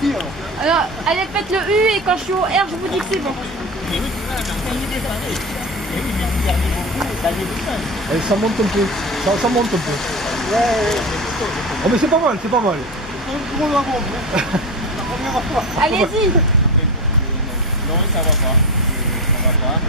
Alors, allez, faites le U et quand je suis au R, je vous dis que c'est bon. Et ça monte un peu. Ça monte un peu. Oh mais c'est pas mal, c'est pas mal. Allez-y. Non, ça va pas. Ça va pas.